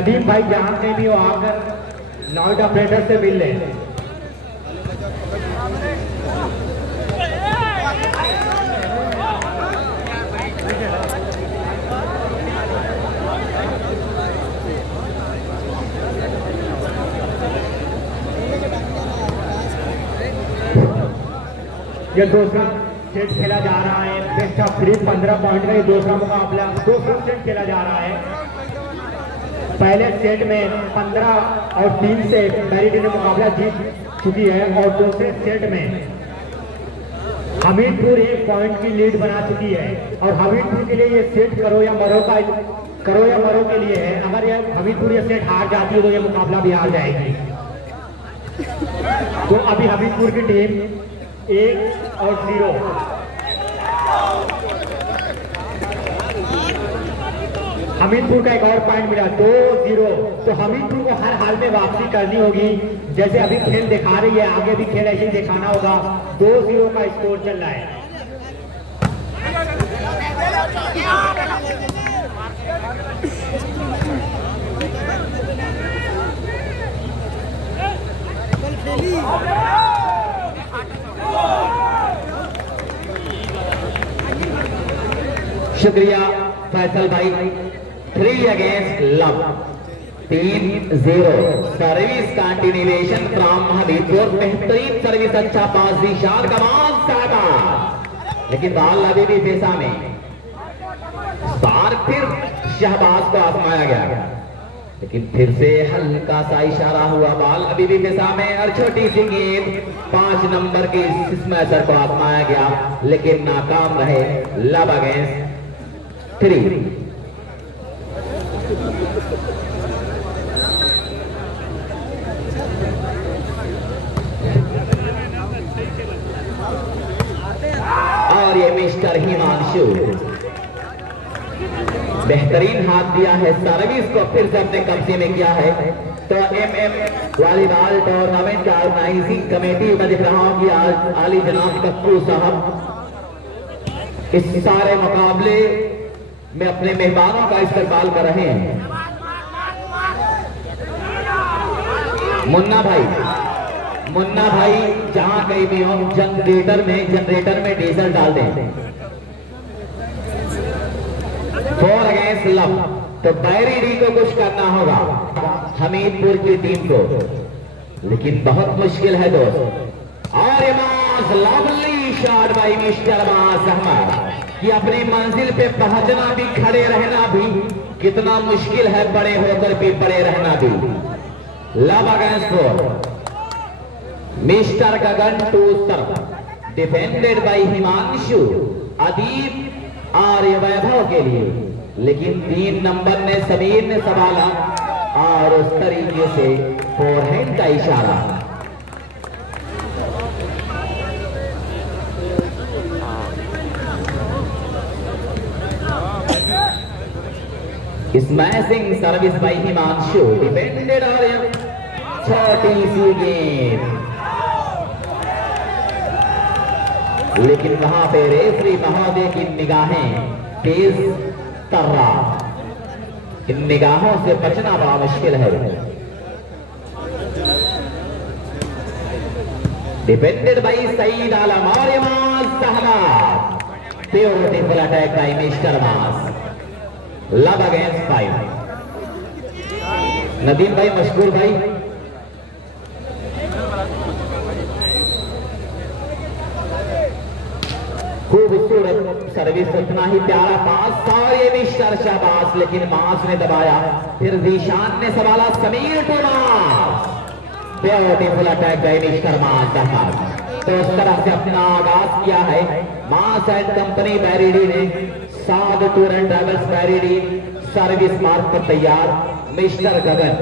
नदीम भाई जहां से भी हो आकर नॉइड ऑपरेटर से मिल लें। ये दूसरा सेट खेला जा रहा है। बेस्ट ऑफ 3 15 पॉइंट का ये दूसरा मुकाबला दूसरा सेट खेला जा रहा है। पहले सेट में 15 और 3 से मैरिडी ने मुकाबला जीत चुकी है और दूसरे सेट में हमीरपुर 1 पॉइंट की लीड बना चुकी है और हमीरपुर के लिए ये सेट करो या मरो के लिए है। अगर ये हमीरपुर ये सेट हार जाती है तो ये मुकाबला भी हार जाएगी। तो अभी हमीरपुर की टीम 1 और 0। हमीरपुर का एक और पॉइंट मिला 2-0। तो हमीरपुर को हर हाल में वापसी करनी होगी। जैसे अभी खेल दिखा रही है आगे भी खेल ऐसे ही दिखाना होगा। 2-0 का स्कोर चल रहा है। शुक्रिया फैसल भाई। 3 against love 3-0 service continuation from Hamirpur. बेहतरीन सर्विस, अच्छा पास, दिशार कमाल सागा, लेकिन बॉल अभी भी पेशा में। बार फिर शहबाज को आजमाया गया लेकिन फिर से हल्का सा इशारा हुआ। बॉल अभी भी पेशा में और छोटी सी गेंद 5 नंबर की स्मैशर को आजमाया गया लेकिन नाकाम रहे। Love against 3। और ये मिस्टर हिमांशु बेहतरीन हाथ दिया है। सर्विस को फिर से अपने कब्जे में किया है। तो MM वॉलीबॉल टूर्नामेंट का ऑर्गेनाइजिंग कमेटी में दिख रहा हूं कि आली जनाब कक्कू साहब इस सारे मुकाबले में अपने मेहमानों का इस्तेमाल कर रहे हैं। मुन्ना भाई जहां कहीं भी हो जनरेटर में डीजल डाल दें। 4 अगेंस्ट लव। तो बैरीडी को कुछ करना होगा हमीरपुर की टीम को, लेकिन बहुत मुश्किल है दोस्त। और लवली शॉट बाय मिस्टर मास अहमद कि अपनी मंजिल पे पहुंचना भी, खड़े रहना भी कितना मुश्किल है, बड़े होकर भी बड़े रहना भी। Love against 4 mister Gagan to तरफ डिफेंडेड बाय हिमांशु अदीप और वैभव के लिए, लेकिन 3 नंबर ने समीर ने संभाला और उस तरीके से फोरहैंड का इशारा। Smashing service by Himanshu defended और छोटी सी गेंद, लेकिन वहां पे रेफरी महोदय की निगाहें तेज तर्रा, इन निगाहों से बचना बड़ा मुश्किल है। डिफेंडेड बाय सईद आलम और beautiful attack by mister mass. Love against 5। Nadeem भाई, मशकूर भाई, खूबसूरत सर्विस, उतना ही प्यारा पास, सारे मिस्टर शाबाश, लेकिन मास ने दबाया, फिर जीशान ने संभाला, समीर टू मास, ब्यूटीफुल अटैक बाय मिस्टर मास। तो इस तरह से अपना आगाज किया है मास एंड कंपनी बैरीडी ने। साध टूर एंड ट्रैवल्स बैरीडी सर्विस मार्ग पर तैयार। Mister Gagan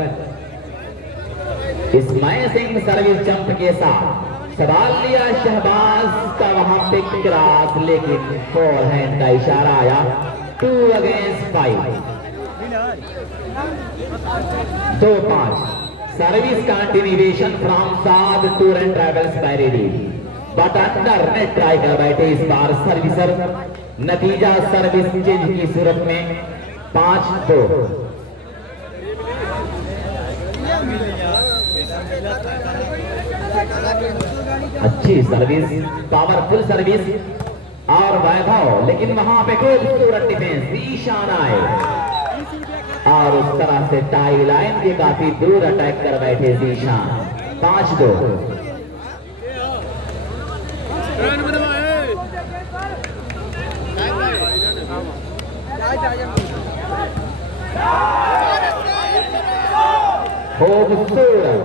smashing service jump के साथ सवाल लिया शहबाज का वहां पे क्रॉस, लेकिन फोरहैंड का इशारा आया। 2 अगेंस्ट 5 2-5 सर्विस कंटिन्यूएशन फ्रॉम साध टूर एंड ट्रैवल्स बैरीडी, बट अंडर नेट ट्राई कर बैठे इस बार सर्विसर। नतीजा सर्विस चेंज की सूरत में 5-2। अच्छी सर्विस, पावरफुल सर्विस और वैभव, लेकिन वहां पे खूबसूरत डिफेंस ईशान आए और उस तरह से टाई लाइन के काफी दूर अटैक कर बैठे ईशान। 5-2। खूबसूरत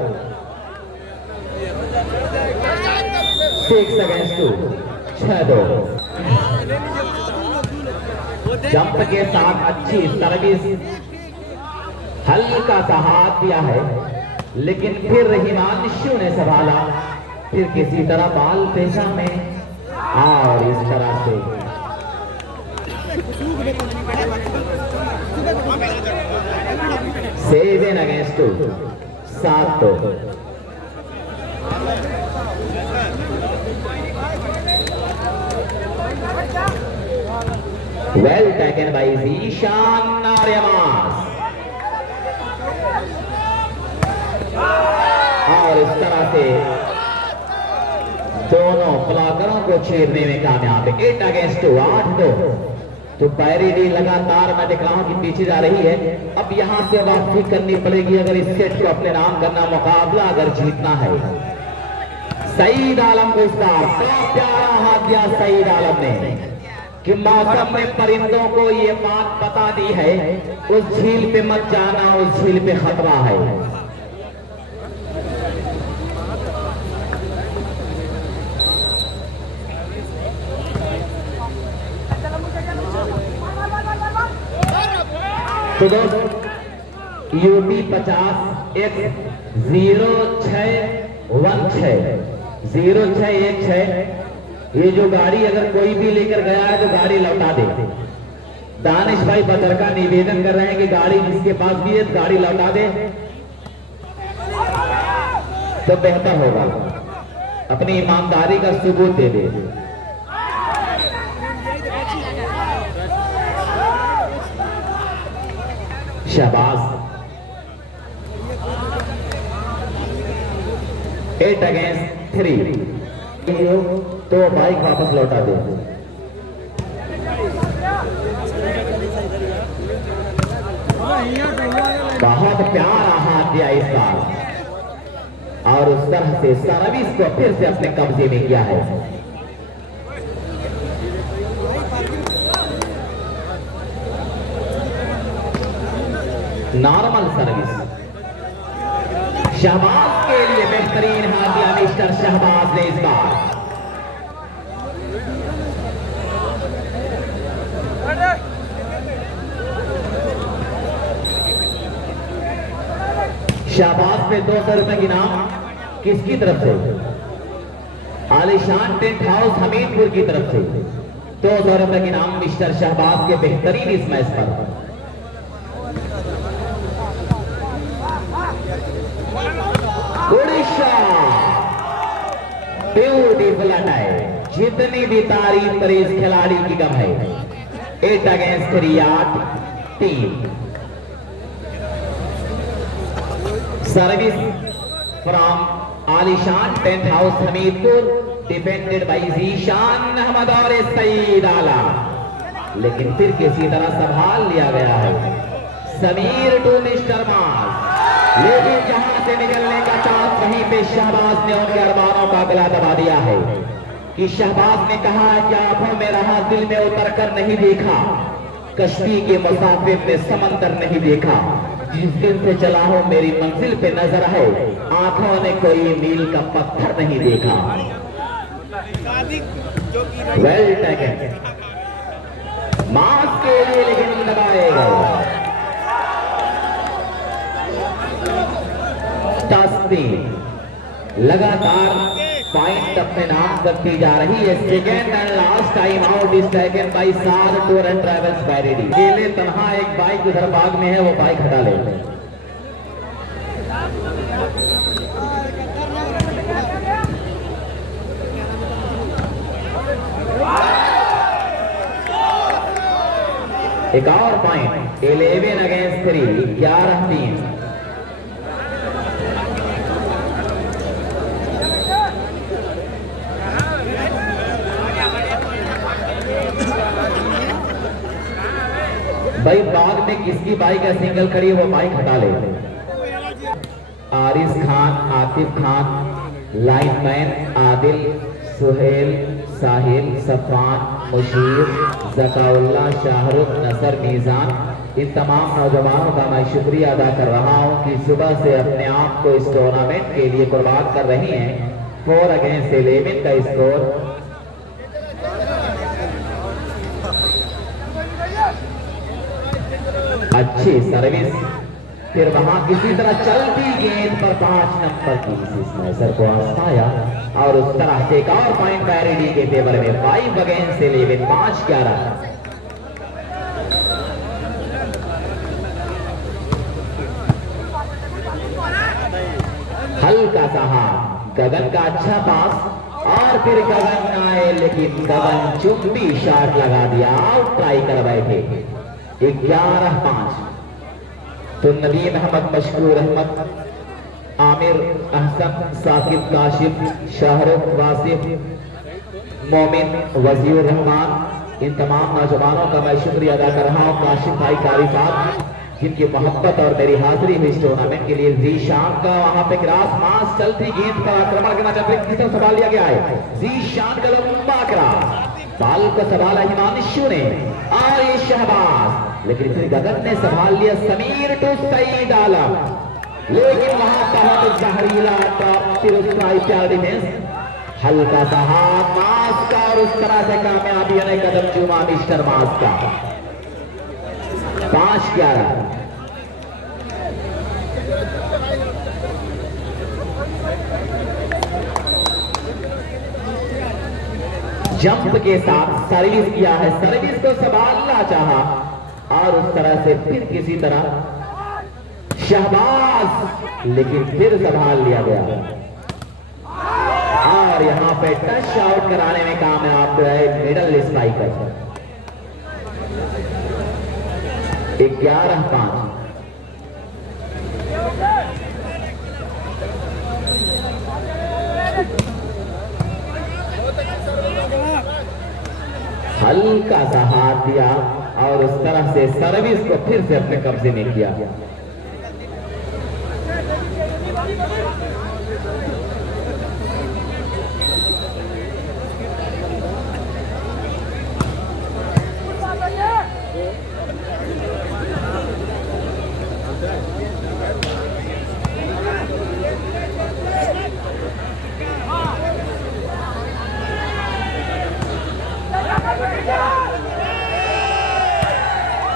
6 अगेंस्ट 2, 6-2। जंप के साथ अच्छी सर्विस, हल्का सा हाथ दिया है, लेकिन फिर हिमांशु ने संभाला, फिर किसी तरह बाल पेशा में और इस तरह से 7 against 2, 7-2। Well taken by Zishan Aryamas। और इस तरह से दोनों ब्लॉकरों को छेड़ने में कामयाब है। 8 अगेंस्ट 2, 8-2। तो पैरी डी लगातार मैं देख रहा हूं कि पीछे जा रही है। अब यहां से वापसी करनी पड़ेगी अगर इस सेट को अपने नाम करना, मुकाबला अगर जीतना है। सईद आलम को इसका प्यारा हाथ दिया सईद आलम ने कि मौसम में परिंदों को ये बात बता दी है, उस झील पे मत जाना, उस झील पे खतरा है। तो दोस्तों यूटी 50X0616 ये जो गाड़ी अगर कोई भी लेकर गया है तो गाड़ी लौटा दे। दानिश भाई बदर का निवेदन कर रहे हैं कि गाड़ी जिसके पास भी है गाड़ी लौटा दे तो बेहतर होगा, अपनी ईमानदारी का सबूत दे दे। शाबाश। 8 अगेंस्ट 3। तो बाइक वापस लौटा दे। बहुत प्यारा हाथ दिया इस बार और उस तरह से सर्विस को फिर से अपने कब्जे में किया है। नॉर्मल सर्विस शहबाज के लिए बेहतरीन हाथ दिया मिस्टर शहबाज ने इस बार। शहबाज पे 200 रुपए की इनाम किसकी तरफ से? आलिशान टेंट हाउस हमीरपुर की तरफ से 200 रुपए की इनाम मिस्टर शहबाज के बेहतरीन इस मैच पर। ब्यूटीफुल अटैक, जितनी भी तारीफ करे इस खिलाड़ी की कम है। 8 against 3, 8-3। Service from Alishan tent house Hamirpur, defended by Zeeshan Ahmed और सईद आला, लेकिन फिर किसी तरह संभाल लिया गया है। समीर टू मिस्टर मास, लेकिन जहां से निकलने का चांस वहीं पे शहबाज ने उनके अरमानों का गला दबा दिया है कि शहबाज ने कहा कि आंखों में रहा दिल में उतर कर नहीं देखा, कश्ती के मुसाफिर ने समंदर नहीं देखा, जिस दिन से चला हो मेरी मंजिल पे नजर है, आंखों ने कोई मील का पत्थर नहीं देखा। वेल टेकन मास के लिए, लेकिन दबाए गए। लगातार पॉइंट अपने नाम करती जा रही है। Second and last time out is taken by सार टूर एंड ट्रैवल्स बैरेडी। अकेले तनहा एक बाइक उधर बाग में है, वो बाइक हटा ले। एक और पॉइंट 11 अगेंस्ट 3, 11-3। भाई बाग में किसकी बाइक है सिंगल खड़ी है वो बाइक हटा ले। आरिस खान, आतिफ खान, लाइनमैन आदिल, सुहेल, साहिल, सफान, मुशीर, जकाउल्ला, शाहरुख, नसर, मीजान, इन तमाम नौजवानों का मैं शुक्रिया अदा कर रहा हूं कि सुबह से अपने आप को इस टूर्नामेंट के लिए कुर्बान कर रही हैं। 4 अगेंस्ट 11 का स्कोर। अच्छी सर्विस, फिर वहां किसी तरह चलती गेंद पर 5 नंबर की स्मैशर को आजमाया और उस तरह से एक और पॉइंट बैरिडी के फेवर में 5 अगेंस्ट 11, 5-11। हल्का सा हाथ, गगन का अच्छा पास और फिर गगन आए लेकिन गगन चुंबी शॉट लगा दिया, आउट ट्राई कर बैठे। 11-5। तो नदीम अहमद, मशकूर अहमद, आमिर, अहसन, साकिब, काशिफ, शाहरुख, वासिफ, मोमिन, वजीर रहमान, इन तमाम नौजवानों का मैं शुक्रिया अदा कर रहा हूँ। काशिफ भाई कारिफात जिनकी मोहब्बत और मेरी हाजिरी हुई इस टूर्नामेंट के लिए। जीशान का वहां पे क्रॉस मास, चलती गेंद पर आक्रमण करना चाहते हैं, सवाल लिया गया है। जीशान का लंबा क्रॉस, बाल को संभाला हिमांशु ने और ये शहबाज, लेकिन फिर गगन ने संभाल लिया। समीर टू सईद आलम, लेकिन वहां बहुत जहरीला टॉप, फिर उसका प्यार डिफेंस, हल्का सा हाथ मास का और उस तरह से कामयाबी ने कदम चूमा मिस्टर मास का। 5-11। जंप के साथ सर्विस किया है, सर्विस को संभालना चाहा और उस तरह से फिर किसी तरह शहबाज, लेकिन फिर संभाल लिया गया और यहां पे टच आउट कराने में कामयाब है मिडल स्ट्राइकर। 11-5। हल्का सा हाथ दिया और उस तरह से सर्विस को फिर से अपने कब्जे में किया।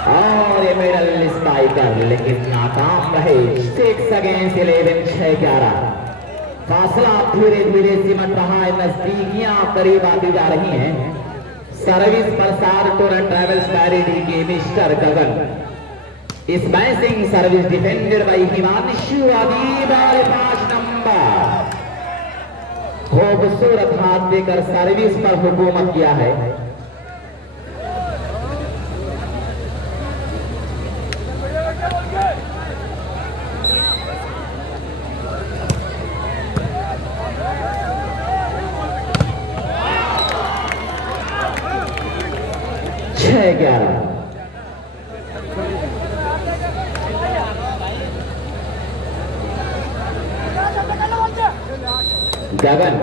और ये मिडल स्ट्राइकर लेकिन नाकाम रहे। 6 अगेंस्ट 11, 6-11। फासला धीरे धीरे सिमट रहा है, नजदीकियां करीब आती जा रही हैं। सर्विस प्रसार टूर एंड ट्रैवल्स पैरिडी के mister Gagan, smashing service defended by Himanshu Adeeb और 5 नंबर। खूबसूरत हाथ देकर सर्विस पर हुकूमत किया है। गगन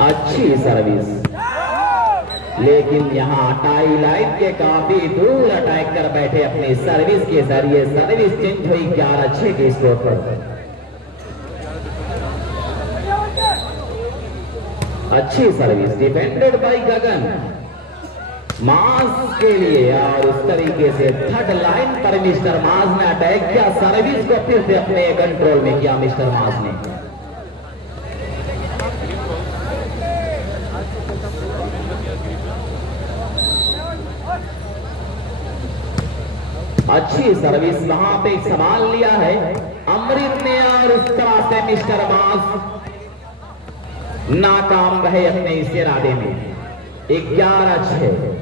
अच्छी सर्विस, लेकिन यहां टाई लाइन के काफी दूर अटैक कर बैठे अपनी सर्विस के जरिए। सर्विस चेंज हुई 11-6 के स्कोर पर। अच्छी सर्विस डिफेंडेड बाय गगन मास के लिए और उस तरीके से थर्ड लाइन पर मिस्टर मास ने अटैक किया। सर्विस को फिर से अपने कंट्रोल में किया मिस्टर मास ने। अच्छी सर्विस वहां पे संभाल लिया है अमृत ने और उस तरह से मिस्टर मास नाकाम रहे अपने इस इरादे में। 11-6।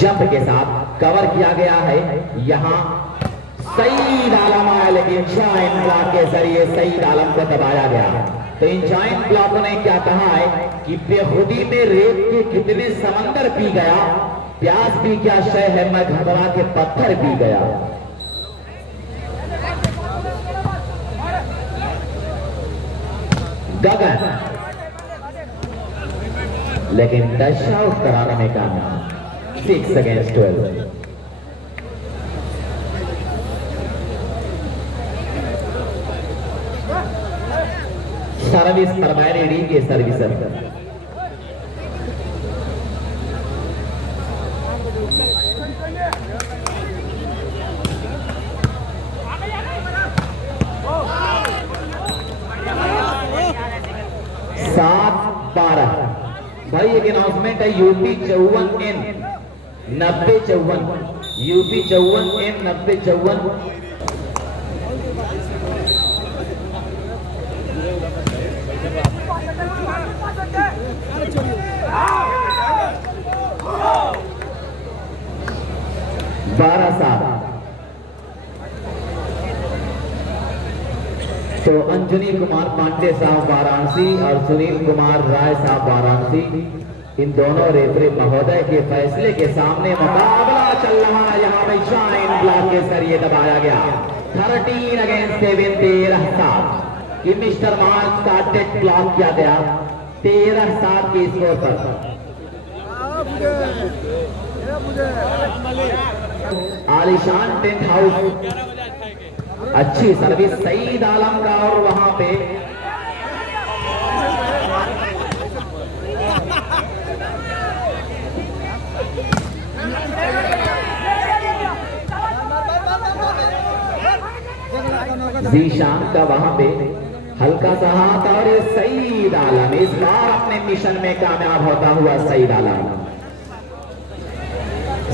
जंप के साथ कवर किया गया है। यहां सईद आलम आया, लेकिन जॉइंट ब्लॉक के जरिए सईद आलम को दबाया गया। तो इन जॉइंट ब्लॉकों ने क्या कहा है कि बेखुदी में रेत के कितने समंदर पी गया, प्यास भी क्या शय है, मैं घबरा के पत्थर पी गया। गगन लेकिन डश आउट कराने में कामयाब। 6 अगेंस्ट 12। सर्विस पर बैरेडी के सर्विसर। सात 12। भाई एक अनाउंसमेंट है, यूपी 54N 9054, यूपी 54N 9054। तो अंजनी कुमार पांडे साहब वाराणसी और सुनील कुमार राय साहब वाराणसी, इन दोनों रेफरी महोदय के फैसले के सामने मुकाबला चल रहा है। यहाँ पे जॉइंट ब्लॉक के जरिए दबाया गया। 13 अगेंस्ट 7, 13-7 कि मिस्टर मार्च का डेड ब्लॉक किया गया 13-7 के स्कोर पर। आलिशान टेंट हाउस, अच्छी सर्विस सईद आलम का, और वहां पे जीशान का वहां पे हल्का सा हाथ, और ये सईद आलम इस बार अपने मिशन में कामयाब होता हुआ सईद आलम।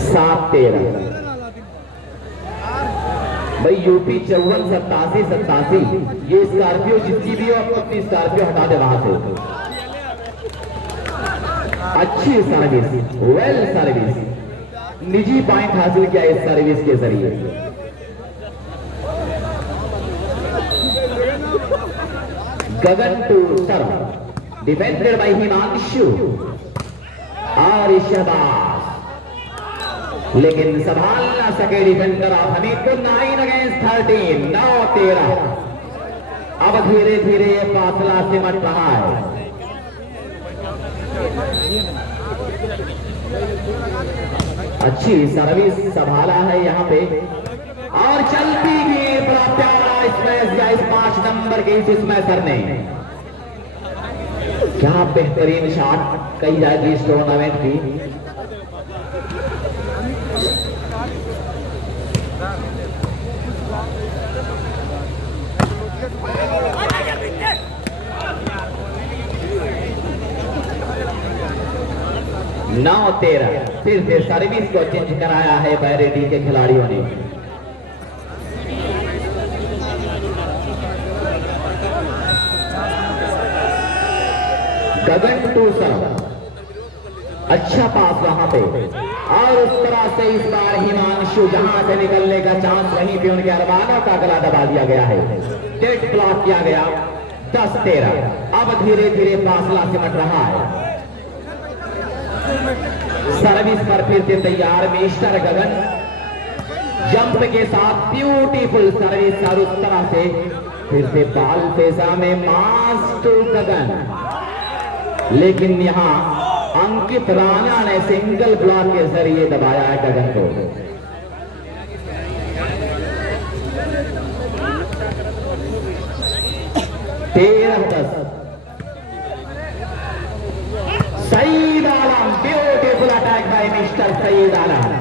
7-13। भाई यूपी 54, 87, ये स्कॉर्पियो जितनी भी हो, अपनी स्कॉर्पियो हटा दे वहां से। अच्छी सर्विस, वेल सर्विस, निजी पॉइंट हासिल किया इस सर्विस के जरिए। Gagan to serve, defended by Himanshu और शहबाज, लेकिन संभाल ना सके डिफेंडर ऑफ हमीदपुर। 9 अगेंस्ट 13, 9-13। अब धीरे धीरे ये फासला सिमट रहा है। अच्छी सर्विस संभाला है यहाँ पे, और चलती गेंद, बड़ा प्यारा स्मैश किया इस 5 नंबर के इस स्मैशर ने। क्या बेहतरीन शॉट कही जाएगी इस टूर्नामेंट की। नौ 13, फिर से सर्विस को चेंज कराया है बैरेडी के खिलाड़ियों ने। गगन टू सर्व, अच्छा पास वहां पे, और उस तरह से इस बार हिमांशु जहां से निकलने का चांस, वहीं पे उनके अरमानों का गला दबा दिया गया है। डेड ब्लॉक किया गया। 10-13। अब धीरे धीरे फासला सिमट रहा है। सर्विस पर फिर से तैयार मिस्टर गगन, जंप के साथ ब्यूटीफुल सर्विस, और उस तरह से फिर से बाल फेसा में मास्टर गगन, लेकिन यहां अंकित राणा ने सिंगल ब्लॉक के जरिए दबाया है गगन को। Saeed Alam, beautiful attack by mister Saeed Alam,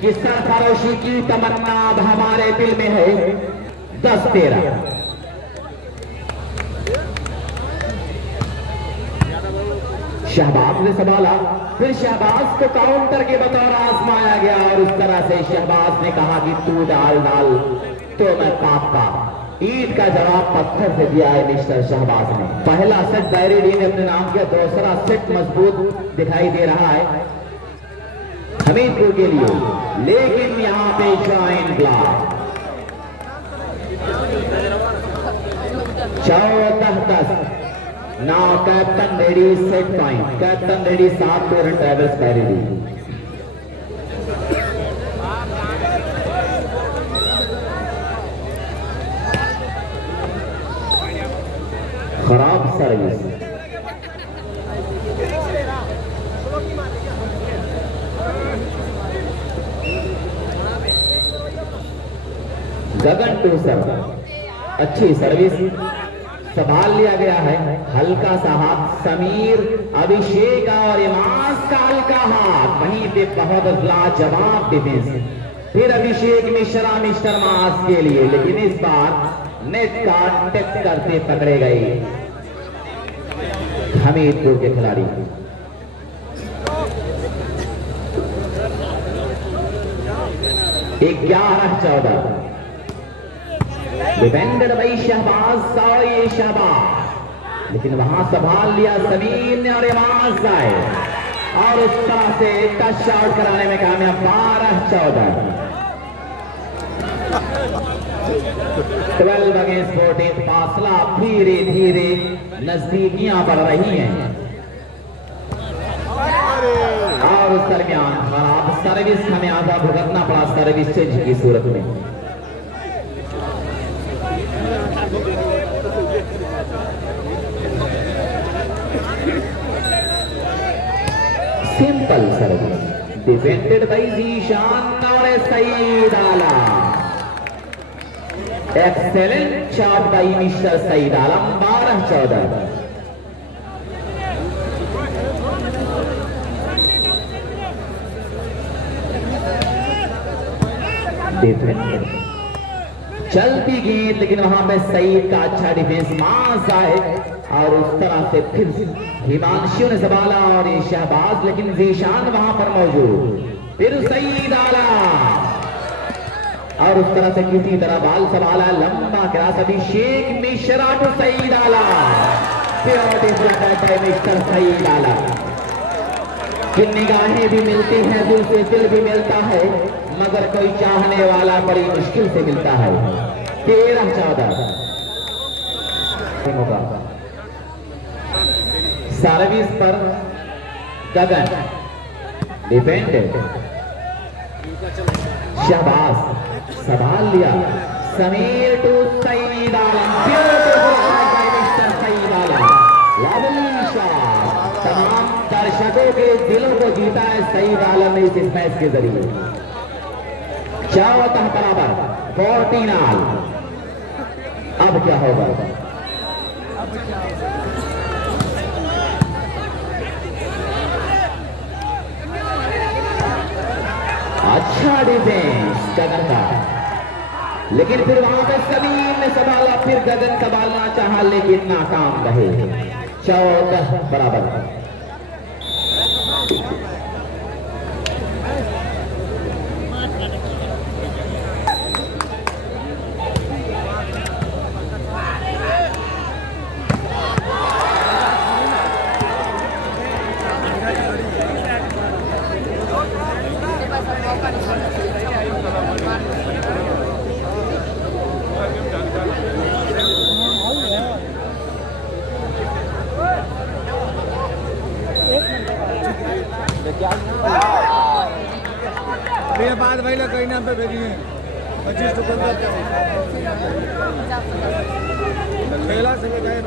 कि सरफरोशी की तमन्ना अब हमारे दिल में है। 10-13। शहबाज ने संभाला, फिर शहबाज को काउंटर के बतौर आजमाया गया, और उस तरह से शहबाज ने कहा कि तू डाल तो मैं पापा। ईद का जवाब पत्थर से दिया है मिस्टर शहबाज ने। पहला सेट बैरेडी ने अपने नाम किया, दूसरा सेट मजबूत दिखाई दे रहा है हमीदपुर के लिए, लेकिन यहाँ पे joint block 14-10. Now Captain ready, set point. Captain ready, 7 tour and travels by ready. खराब सर्विस। गगन टू सर, अच्छी सर्विस, संभाल लिया गया है। हल्का सा हाथ समीर, अभिषेक और इमास का हल्का हाथ, वहीं पे बहुत लाजवाब डिफेंस। फिर अभिषेक मिश्रा मिस्टर मास के लिए, लेकिन इस बार नेट कांटेक्ट करते पकड़े गए हमीरपुर के खिलाड़ी। एक 11-14 डिफेंडेड बाई शहबाज और ये शहबाज, लेकिन वहां संभाल लिया समीर ने और इमास आए और उस तरह से टच आउट कराने में कामयाब। 12-14 12 अगेंस्ट 14। फासला धीरे धीरे नजदीकियां बढ़ रही हैं और उस दरमियान खराब सर्विस हमें आधा भुगतना पड़ा सर्विस चेंज की सूरत में। Simple service defended by Zeeshan और Saeed Alam. Excellent shot by mister Saeed Alam. 12-14 defended चलती गेंद, लेकिन वहां पे सईद का अच्छा डिफेंस। मास आए और उस तरह से फिर हिमांशु ने संभाला और ये शहबाज, लेकिन जीशान वहां पर मौजूद। फिर सईद आला और उस तरह से किसी तरह बाल संभाला, लंबा cross. Abhishek Mishra to Saeed Aala. Mister Saeed आला की निगाहें भी मिलती हैं, दिल से दिल भी मिलता है, मगर कोई चाहने वाला बड़ी मुश्किल से मिलता है। 13-14 सर्विस पर गगन डिफेंडेड। शहबाज संभाल लिया, Sameer to Saeed Alam. Mister Saeed Alam lovely shot, तमाम दर्शकों के दिलों को जीता है सईद आलम ने इस मैच के जरिए। 14 बराबर 14 ऑल। अब क्या होगा? अच्छा डिफेंस गगन का, लेकिन फिर वहां पे समीर ने संभाला, फिर गगन संभालना चाहा लेकिन नाकाम रहे। 14 बराबर। भैया बाद भाई ना कई नाम पे भेजिए 25 रुपये खेला से गए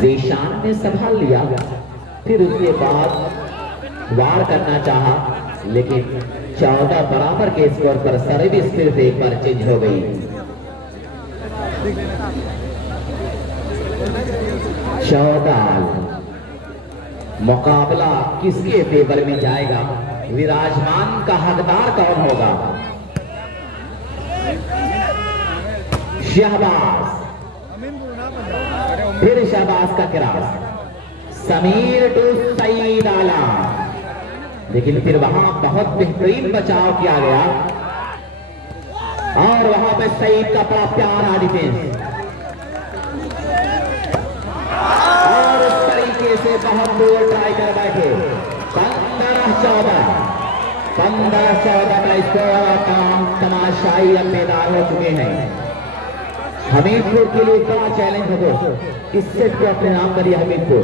जीशान ने संभाल लिया, फिर उसके बाद वार करना चाहा, लेकिन 14 बराबर के स्कोर पर सर्विस फिर से एक बार चेंज हो गई। 14 मुकाबला किसके फेवर में जाएगा? विराजमान का हकदार कौन होगा? शहबाज, फिर शहबाज का क्रॉस, समीर टू सईद आला, लेकिन फिर वहां बहुत बेहतरीन बचाव किया गया और वहां पे सईद का बड़ा प्यारा डिफेंस और उस तरीके से बहुत दूर ट्राई कर बैठे। 15-14 15-14 का स्कोर। तमाशाई अब मैदान हो चुके हैं। हमीरपुर के लिए बड़ा चैलेंज है दोस्तों। इस सेट को अपने नाम करिए हमीरपुर।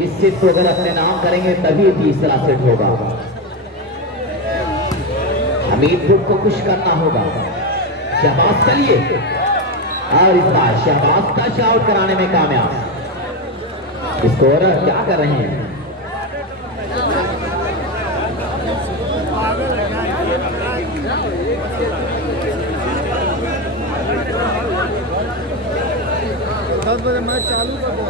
इस सेट को अगर अपने नाम करेंगे तभी तीसरा सेट होगा। हमीरपुर को खुश करना होगा। शहबाज चलिए, और इस बार शहबाज टच आउट कराने में कामयाब। स्कोरर क्या कर रहे हैं? मैच चालू कर दो।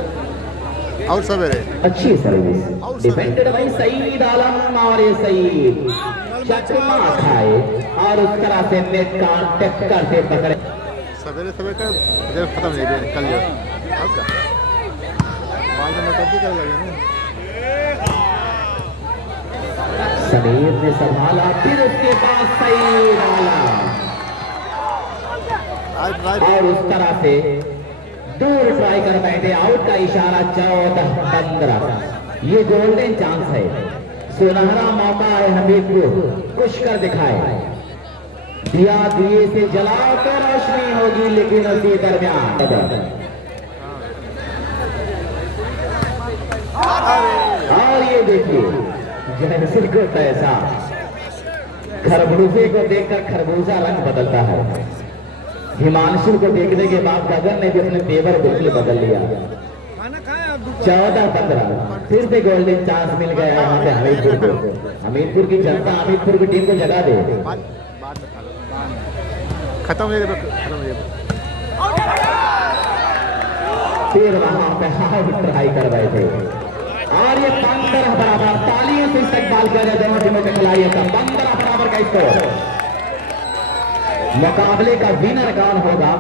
आउट सवेरे अच्छी सर्विस डिफेंडेड बाय सईद आलम, और ये सईद चकमा खाए और उस तरह से नेट कांटेक्ट करते पकड़े। सवेरे सवेरे का जब खत्म नहीं हुई कल अब का बाद में करती कर लगे ना। समीर ने संभाला, फिर उसके पास सईद आलम, और उस तरह से दूर ट्राई कर बैठे। आउट का इशारा। 14-15 ये गोल्डन चांस है, सुनहरा मौका है। हमीरपुर कुछ कर दिखाए। दिया दिए से जलाओ तो रोशनी होगी, लेकिन उसी दरमियान और ये देखिए जैसे को तैसा। खरबूजे को देखकर खरबूजा रंग बदलता है। हिमांशु को देखने के बाद गगन ने भी अपने तेवर बिल्कुल बदल लिया। 14-15 फिर से गोल्डन चांस मिल गया यहाँ पे हमीरपुर को। हमीरपुर की जनता हमीरपुर की टीम को जगा दे। खत्म हो गया। फिर वहां पे हाफ ट्राई कर रहे थे, और ये 15 बराबर। तालियों से इस्तेमाल किया जाए दोनों टीमों के खिलाड़ियों का। 15 बराबर का स्कोर। मुकाबले का विनर कौन होगा?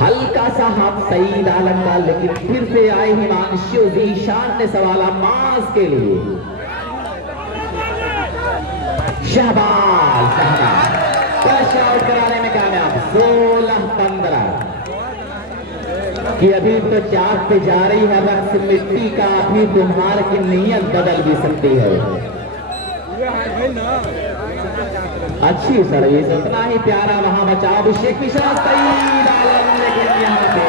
हल्का सा हाथ सईद आलम का, लेकिन फिर से आए हिमांशु जीशान ने सवाला मास के लिए। शहबाज कैश आउट कराने में कामयाब। 16-15 कि अभी तो चाक पे जा रही है रक्स मिट्टी का। अभी तुम्हार की नीयत बदल भी सकती है। अच्छी सर्विस, इतना ही प्यारा वहां बचा। अभिषेक मिश्रा सईद आलम, लेकिन यहाँ पे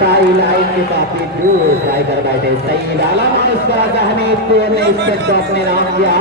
टाई लाइन के काफी दूर ट्राई कर बैठे सईद आलम, और इस तरह से हमीरपुर ने इस सेट को अपने नाम किया।